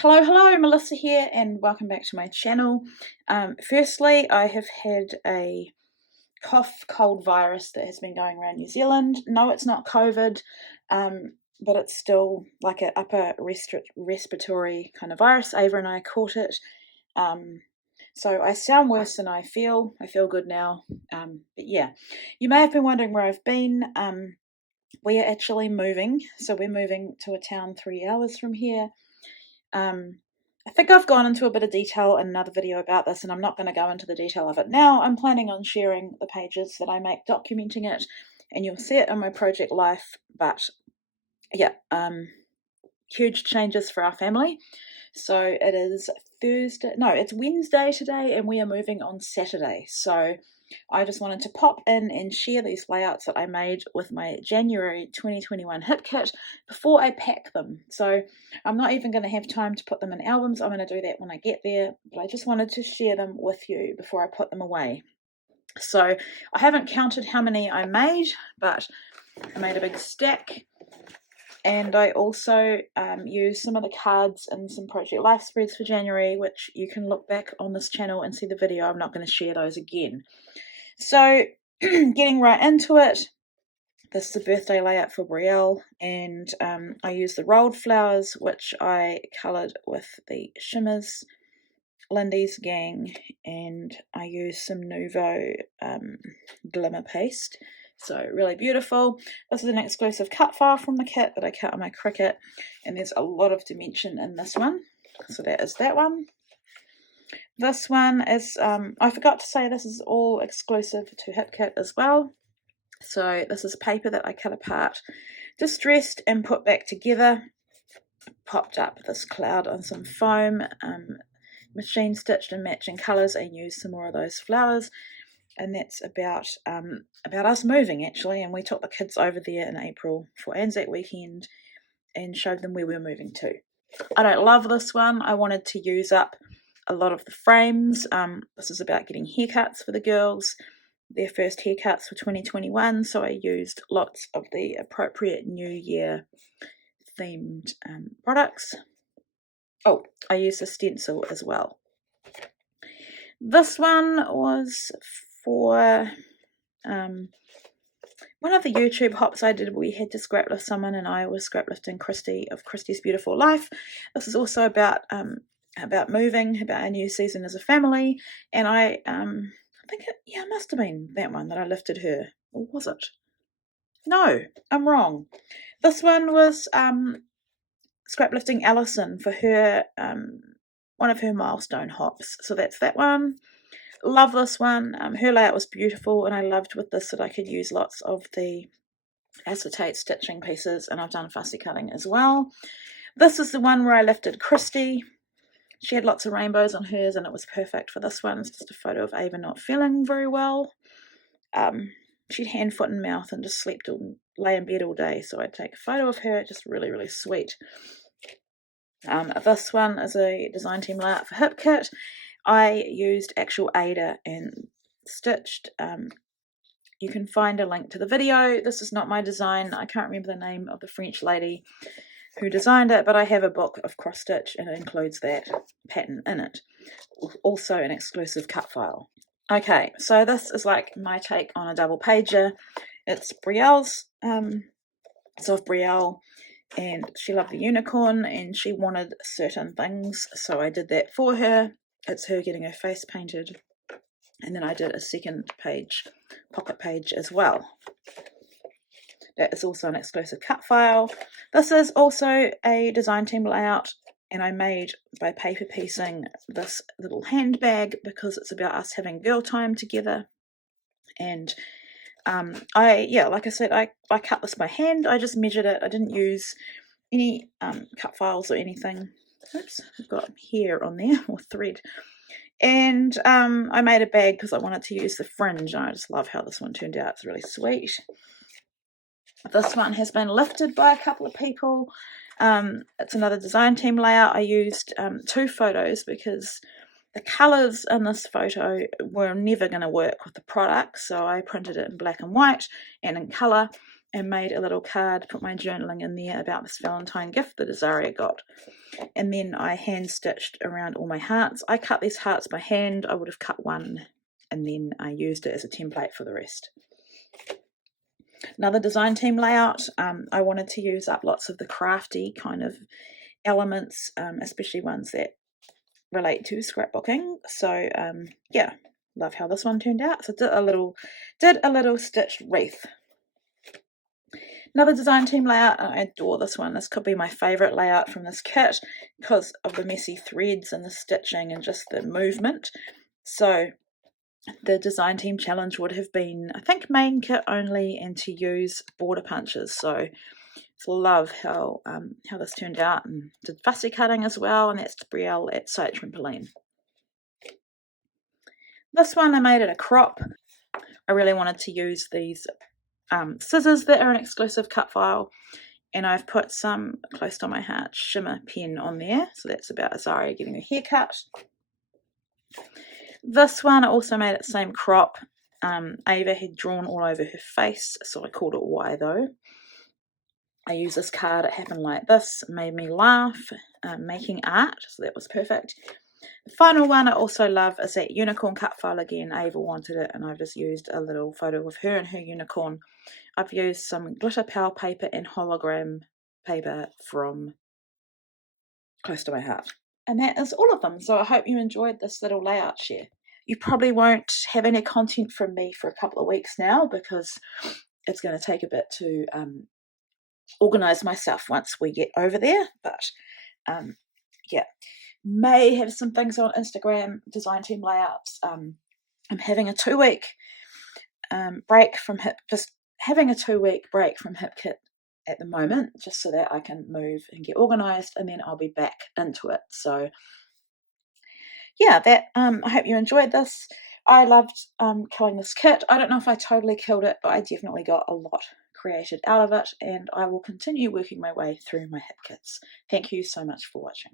Hello, Melissa here, and welcome back to my channel. Firstly, I have had a cold virus that has been going around New Zealand. No, it's not COVID, but it's still like an upper respiratory kind of virus. Ava and I caught it. So I sound worse than I feel. I feel good now. But yeah, you may have been wondering where I've been. We are actually moving. So we're moving to a town 3 hours from here. I think I've gone into a bit of detail in another video about this, and I'm not going to go into the detail of it now. I'm planning on sharing the pages that I make documenting it, and you'll see it in my project life. But yeah, huge changes for our family. So it is it's Wednesday today, and we are moving on Saturday. So I just wanted to pop in and share these layouts that I made with my January 2021 hip kit before I pack them. So I'm not even going to have time to put them in albums. I'm going to do that when I get there, but I just wanted to share them with you before I put them away. So I haven't counted how many I made, but I made a big stack. And I also used some of the cards and some Project Life spreads for January, which you can look back on this channel and see the video. I'm not going to share those again. So getting right into it, this is a birthday layout for Brielle, and I used the rolled flowers, which I coloured with the shimmers, Lindy's Gang, and I used some Nuvo glimmer paste. So really beautiful. This is an exclusive cut file from the kit that I cut on my Cricut, and there's a lot of dimension in this one. So that is that one. This one is, I forgot to say, this is all exclusive to HipKit as well. So this is paper that I cut apart, distressed and put back together. Popped up this cloud on some foam, machine stitched in matching colours, and used some more of those flowers. And that's about us moving, actually. And we took the kids over there in April for Anzac weekend and showed them where we were moving to. I don't love this one. I wanted to use up a lot of the frames. This is about getting haircuts for the girls, their first haircuts for 2021. So I used lots of the appropriate New Year themed products. Oh, I used a stencil as well. This one was for one of the YouTube hops I did. We had to scrap lift someone, and I was scrap lifting Christy of Christy's Beautiful Life. This is also about moving, about a new season as a family, and I think it must have been that one that I lifted her, or was it? No, I'm wrong. This one was scrap lifting Alison for her one of her milestone hops. So that's that one. Love this one. Her layout was beautiful, and I loved with this that I could use lots of the acetate stitching pieces, and I've done fussy cutting as well. This is the one where I lifted Christy. She had lots of rainbows on hers, and it was perfect for this one. It's just a photo of Ava not feeling very well. She'd hand, foot, and mouth and just slept or lay in bed all day, so I'd take a photo of her. Just really, really sweet. This one is a design team layout for HipKit. I used actual Aida and stitched. You can find a link to the video. This is not my design. I can't remember the name of the French lady who designed it, but I have a book of cross stitch, and it includes that pattern in it. Also an exclusive cut file. Okay, so this is like my take on a double pager. It's Brielle's. It's of Brielle, and she loved the unicorn, and she wanted certain things, so I did that for her. It's her getting her face painted, and then I did a second page, pocket page as well. That is also an exclusive cut file. This is also a design team layout, and I made by paper piecing this little handbag because it's about us having girl time together. And like I said, I cut this by hand. I just measured it. I didn't use any cut files or anything. Oops, I've got hair on there, or thread. And I made a bag because I wanted to use the fringe. I just love how this one turned out. It's really sweet. This one has been lifted by a couple of people. It's another design team layout. I used 2 photos because the colours in this photo were never going to work with the product, so I printed it in black and white and in colour, and made a little card, put my journaling in there about this Valentine gift that Azaria got. And then I hand stitched around all my hearts. I cut these hearts by hand. I would have cut one and then I used it as a template for the rest. Another design team layout, I wanted to use up lots of the crafty kind of elements, especially ones that relate to scrapbooking. So yeah, love how this one turned out. So did a little stitched wreath. Another design team layout, I adore this one. This could be my favourite layout from this kit because of the messy threads and the stitching and just the movement. So the design team challenge would have been, I think, main kit only and to use border punches. So love how this turned out, and did fussy cutting as well, and that's Brielle at Sew Trampoline. This one I made it a crop. I really wanted to use these scissors that are an exclusive cut file, and I've put some Close to My Heart shimmer pen on there, so that's about Azaria getting a haircut. This one I also made it same crop. Ava had drawn all over her face, so I called it Why Though. I used this card, it happened like this, it made me laugh, making art, so that was perfect. The final one I also love is that unicorn cut file again. Ava wanted it and I've just used a little photo of her and her unicorn. I've used some glitter pal paper and hologram paper from Close to My Heart. And that is all of them, so I hope you enjoyed this little layout share. You probably won't have any content from me for a couple of weeks now because it's going to take a bit to organise myself once we get over there, but yeah, may have some things on Instagram, design team layouts. I'm having a 2-week break from HIP, just having a 2-week break from HipKit at the moment, just so that I can move and get organised, and then I'll be back into it. So yeah, that I hope you enjoyed this. I loved killing this kit. I don't know if I totally killed it, but I definitely got a lot created out of it, and I will continue working my way through my HIP kits. Thank you so much for watching.